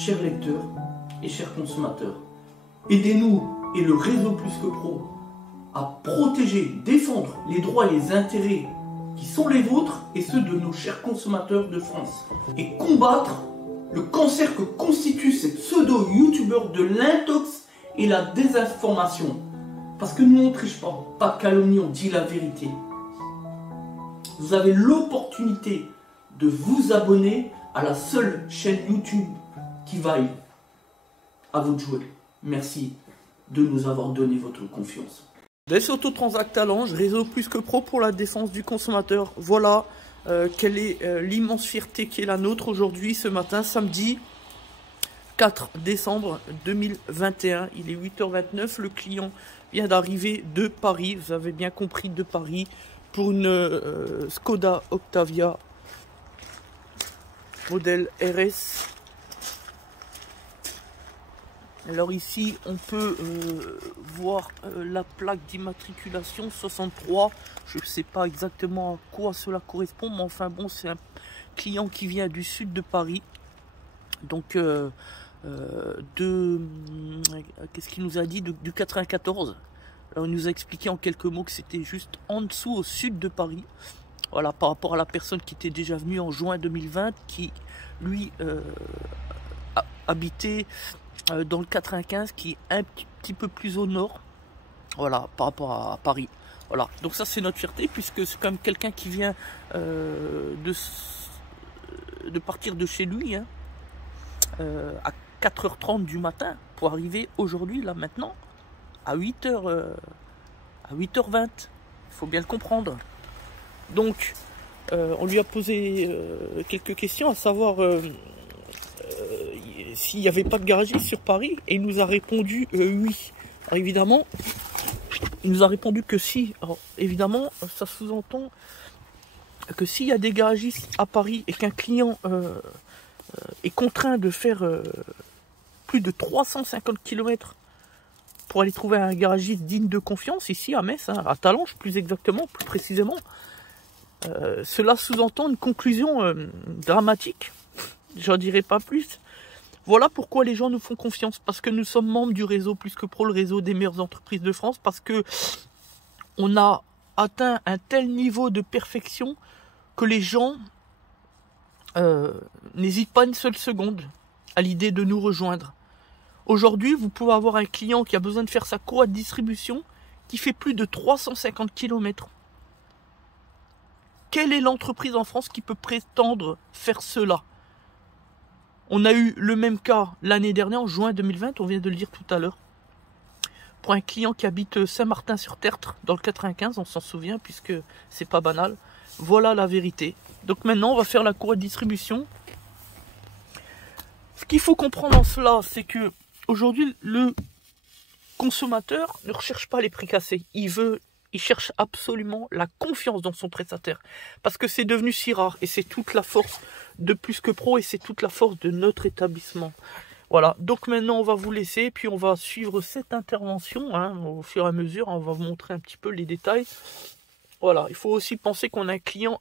chers lecteurs et chers consommateurs. Aidez-nous et le réseau Plus que Pro à protéger, défendre les droits et les intérêts qui sont les vôtres et ceux de nos chers consommateurs de France. Et combattre le cancer que constituent ces pseudo-youtubeurs de l'intox et la désinformation. Parce que nous on ne triche pas de calomnie, on dit la vérité. Vous avez l'opportunité de vous abonner à la seule chaîne YouTube qui vaille. À vous de jouer. Merci de nous avoir donné votre confiance. Des Autotransact Talange, réseau Plus que Pro pour la défense du consommateur. Voilà quelle est l'immense fierté qui est la nôtre aujourd'hui, ce matin, samedi 4 décembre 2021. Il est 8h29, le client vient d'arriver de Paris, vous avez bien compris, de Paris, pour une Skoda Octavia modèle RS. Alors ici on peut voir la plaque d'immatriculation 63. Je ne sais pas exactement à quoi cela correspond, mais enfin bon, c'est un client qui vient du sud de Paris. Donc qu'est-ce qu'il nous a dit, du 94. Alors il nous a expliqué en quelques mots que c'était juste en dessous, au sud de Paris. Voilà, par rapport à la personne qui était déjà venue en juin 2020, qui lui habitait dans le 95, qui est un petit peu plus au nord, voilà, par rapport à Paris. Voilà, donc ça c'est notre fierté, puisque c'est quand même quelqu'un qui vient de partir de chez lui hein, à 4h30 du matin pour arriver aujourd'hui, là maintenant, à 8h20. Il faut bien le comprendre. Donc, on lui a posé quelques questions, à savoir s'il n'y avait pas de garagiste sur Paris, et il nous a répondu oui. Alors évidemment, il nous a répondu que si. Alors évidemment, ça sous-entend que s'il y a des garagistes à Paris et qu'un client est contraint de faire plus de 350 km pour aller trouver un garagiste digne de confiance, ici à Metz, hein, à Talange plus exactement, plus précisément, cela sous-entend une conclusion dramatique. J'en dirai pas plus. Voilà pourquoi les gens nous font confiance, parce que nous sommes membres du réseau Plus que Pro, le réseau des meilleures entreprises de France, parce que on a atteint un tel niveau de perfection que les gens n'hésitent pas une seule seconde à l'idée de nous rejoindre. Aujourd'hui, vous pouvez avoir un client qui a besoin de faire sa courroie de distribution qui fait plus de 350 km. Quelle est l'entreprise en France qui peut prétendre faire cela? On a eu le même cas l'année dernière, en juin 2020, on vient de le dire tout à l'heure, pour un client qui habite Saint-Martin-sur-Tertre, dans le 95, on s'en souvient, puisque c'est pas banal. Voilà la vérité. Donc maintenant, on va faire la courroie de distribution. Ce qu'il faut comprendre en cela, c'est que aujourd'hui, le consommateur ne recherche pas les prix cassés. Il cherche absolument la confiance dans son prestataire. Parce que c'est devenu si rare. Et c'est toute la force de Plus que Pro. Et c'est toute la force de notre établissement. Voilà. Donc maintenant, on va vous laisser. Puis on va suivre cette intervention. Hein, au fur et à mesure, on va vous montrer un petit peu les détails. Voilà. Il faut aussi penser qu'on a un client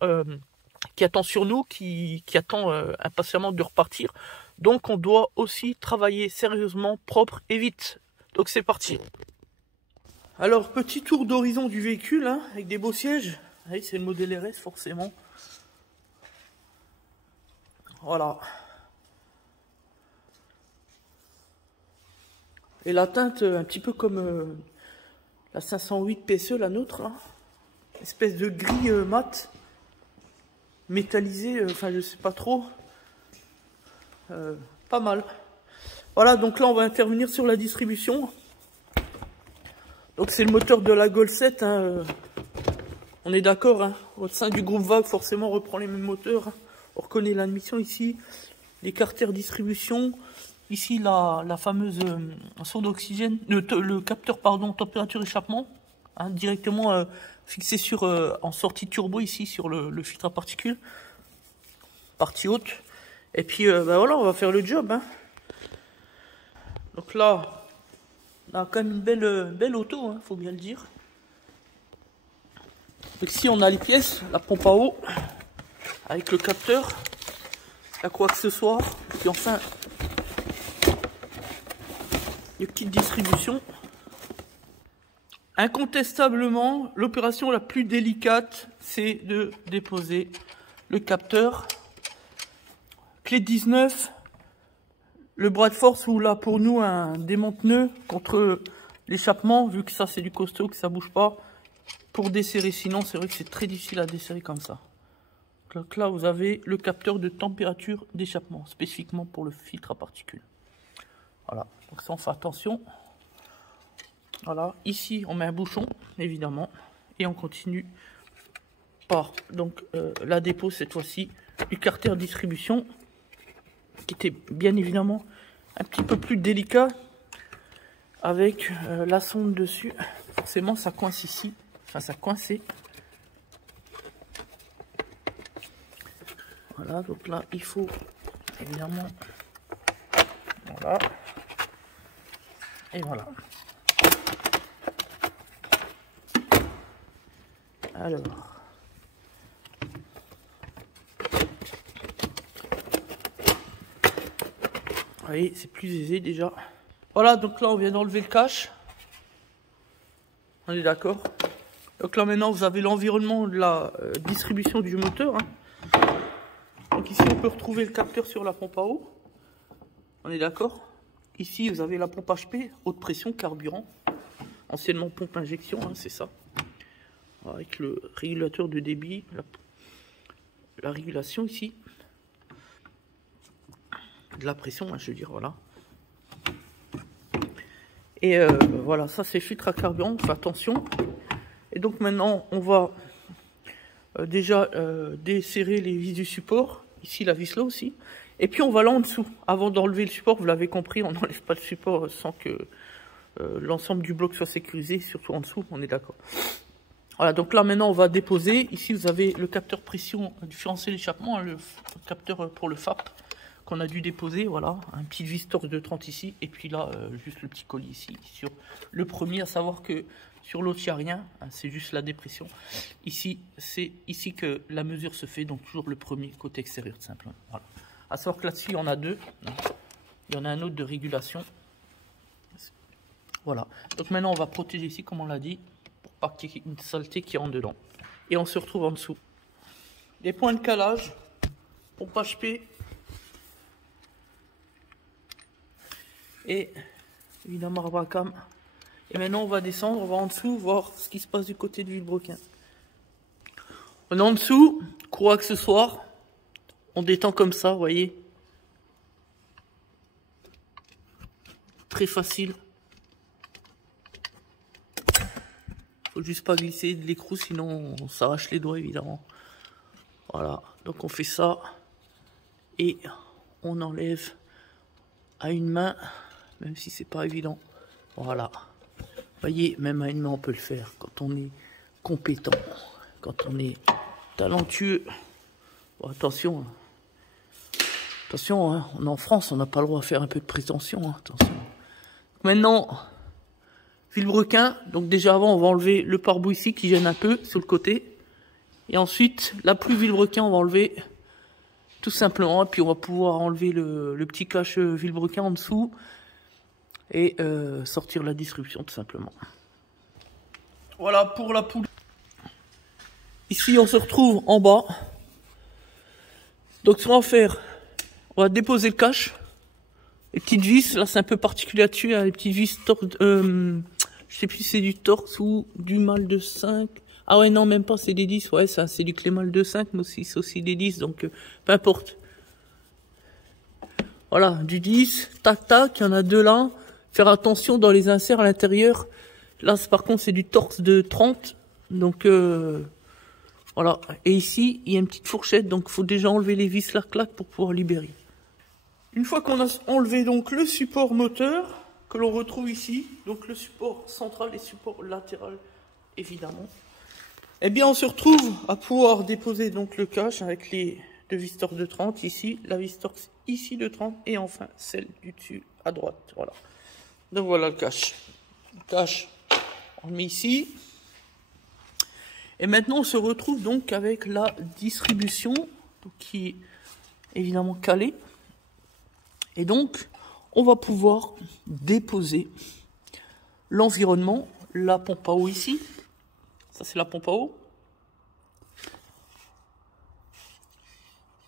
qui attend sur nous. Qui attend impatiemment de repartir. Donc on doit aussi travailler sérieusement, propre et vite. Donc c'est parti. Alors, petit tour d'horizon du véhicule, hein, avec des beaux sièges. Oui, c'est le modèle RS, forcément. Voilà. Et la teinte, un petit peu comme la 508 PSE, la nôtre, là. Espèce de gris mat, métallisé, enfin, je sais pas trop. Pas mal. Voilà, donc là, on va intervenir sur la distribution. Donc c'est le moteur de la Golf 7, hein, on est d'accord, hein, au sein du groupe VAG, forcément on reprend les mêmes moteurs, hein. On reconnaît l'admission ici, les carters distribution, ici la fameuse sonde d'oxygène, le capteur pardon, température échappement, hein, directement fixé sur en sortie turbo ici sur le filtre à particules, partie haute, et puis ben voilà, on va faire le job, hein. Donc là, on a quand même une belle auto, hein, faut bien le dire. Donc ici on a les pièces, la pompe à eau, avec le capteur, la croix accessoire, puis enfin les petites distributions. Incontestablement, l'opération la plus délicate, c'est de déposer le capteur. Clé 19, le bras de force ou là pour nous un démonte-nœud contre l'échappement, vu que ça c'est du costaud, que ça bouge pas, pour desserrer. Sinon c'est vrai que c'est très difficile à desserrer comme ça. Donc là vous avez le capteur de température d'échappement, spécifiquement pour le filtre à particules. Voilà, donc ça on fait attention. Voilà, ici on met un bouchon évidemment et on continue par donc la dépose cette fois-ci du carter distribution qui était bien évidemment un petit peu plus délicat avec la sonde dessus. Forcément ça coince ici, enfin ça coincait. Voilà, donc là il faut évidemment, voilà, et voilà. Alors, vous voyez, c'est plus aisé déjà. Voilà, donc là on vient d'enlever le cache. On est d'accord. Donc là maintenant vous avez l'environnement de la distribution du moteur. Donc ici on peut retrouver le capteur sur la pompe à eau. On est d'accord. Ici vous avez la pompe HP, haute pression, carburant. Anciennement pompe injection, c'est ça. Avec le régulateur de débit, la régulation ici de la pression, je veux dire, voilà. Et voilà, ça c'est filtre à carburant, on fait attention. Et donc maintenant on va déjà desserrer les vis du support, ici la vis là aussi. Et puis on va là en dessous, avant d'enlever le support, vous l'avez compris, on n'enlève pas le support sans que l'ensemble du bloc soit sécurisé, surtout en dessous, on est d'accord. Voilà, donc là maintenant on va déposer. Ici vous avez le capteur pression différentiel d'échappement, le capteur pour le FAP qu'on a dû déposer. Voilà, un petit vis torque de 30 ici, et puis là juste le petit colis ici sur le premier, à savoir que sur l'autre il n'y a rien, c'est juste la dépression. Ici c'est ici que la mesure se fait, donc toujours le premier côté extérieur tout simplement. Voilà, à savoir que là-dessus il y en a deux, il y en a un autre de régulation. Voilà, donc maintenant on va protéger ici comme on l'a dit, pas qu'il y ait une saleté qui rentre dedans. Et on se retrouve en dessous. Les points de calage, pompe HP. Et évidemment Arbacam. Et maintenant on va descendre, on va en dessous, voir ce qui se passe du côté du vilebrequin. On est en dessous, courroie accessoire. On détend comme ça, vous voyez. Très facile. Faut juste pas glisser de l'écrou, sinon on s'arrache les doigts évidemment. Voilà, donc on fait ça et on enlève à une main, même si c'est pas évident. Voilà, vous voyez, même à une main on peut le faire quand on est compétent, quand on est talentueux. Bon, attention, attention, on est en France, on n'a pas le droit à faire un peu de prétention. Attention. Maintenant, vilebrequin, donc déjà avant on va enlever le pare-boue ici qui gêne un peu sur le côté. Et ensuite, la pluie vilebrequin on va enlever tout simplement. Et puis on va pouvoir enlever le petit cache vilebrequin en dessous. Et sortir la distribution tout simplement. Voilà pour la poule. Ici on se retrouve en bas. Donc ce qu'on va faire, on va déposer le cache. Les petites vis, là c'est un peu particulier là-dessus, les petites vis je sais plus si c'est du torx ou du mal de 5. Ah ouais non même pas, c'est des 10, ouais ça c'est du Clémal de 5, mais aussi c'est aussi des 10, donc peu importe. Voilà, du 10, tac tac, il y en a deux là. Faire attention dans les inserts à l'intérieur. Là par contre c'est du torx de 30, donc voilà. Et ici il y a une petite fourchette, donc il faut déjà enlever les vis là clac pour pouvoir libérer. Une fois qu'on a enlevé donc le support moteur, que l'on retrouve ici, donc le support central et support latéral évidemment, eh bien on se retrouve à pouvoir déposer donc le cache avec les deux vis torx de 30 ici, la vis torx ici de 30 et enfin celle du dessus à droite. Voilà. Donc voilà le cache. Le cache, on le met ici. Et maintenant on se retrouve donc avec la distribution donc, qui est évidemment calée. Et donc on va pouvoir déposer l'environnement, la pompe à eau ici. Ça, c'est la pompe à eau.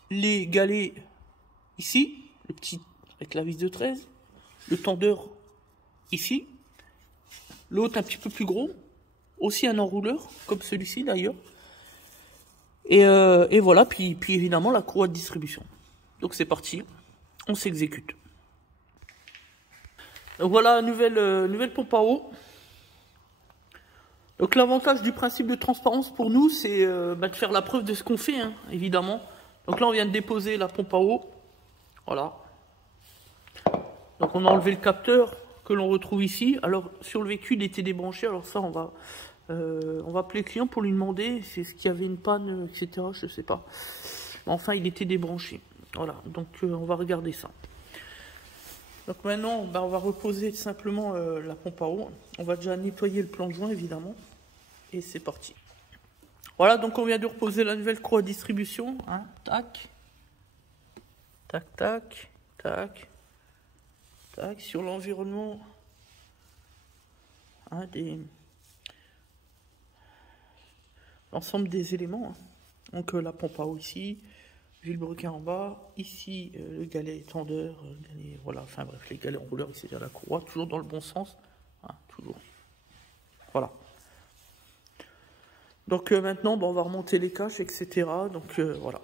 Les galets ici, le petit avec la vis de 13. Le tendeur ici. L'autre un petit peu plus gros. Aussi un enrouleur, comme celui-ci d'ailleurs. Et voilà, puis évidemment la courroie de distribution. Donc c'est parti, on s'exécute. Donc voilà, nouvelle pompe à eau. Donc l'avantage du principe de transparence pour nous, c'est de faire la preuve de ce qu'on fait, hein, évidemment. Donc là, on vient de déposer la pompe à eau. Voilà. Donc on a enlevé le capteur que l'on retrouve ici. Alors sur le véhicule, il était débranché. Alors ça, on va appeler le client pour lui demander c'est ce qu'il y avait une panne, etc. Je sais pas. Enfin, il était débranché. Voilà. Donc on va regarder ça. Donc maintenant, on va reposer simplement la pompe à eau. On va déjà nettoyer le plan de joint, évidemment. Et c'est parti. Voilà, donc on vient de reposer la nouvelle courroie de distribution. Hein. Tac. Tac, tac, tac. Tac, sur l'environnement. Hein, l'ensemble des éléments. Hein. Donc la pompe à eau ici. Vilebrequin en bas, ici le galet tendeur, voilà, enfin bref, les galets enrouleurs, etc. La courroie, toujours dans le bon sens, hein, toujours. Voilà. Donc maintenant, on va remonter les caches, etc. Donc voilà.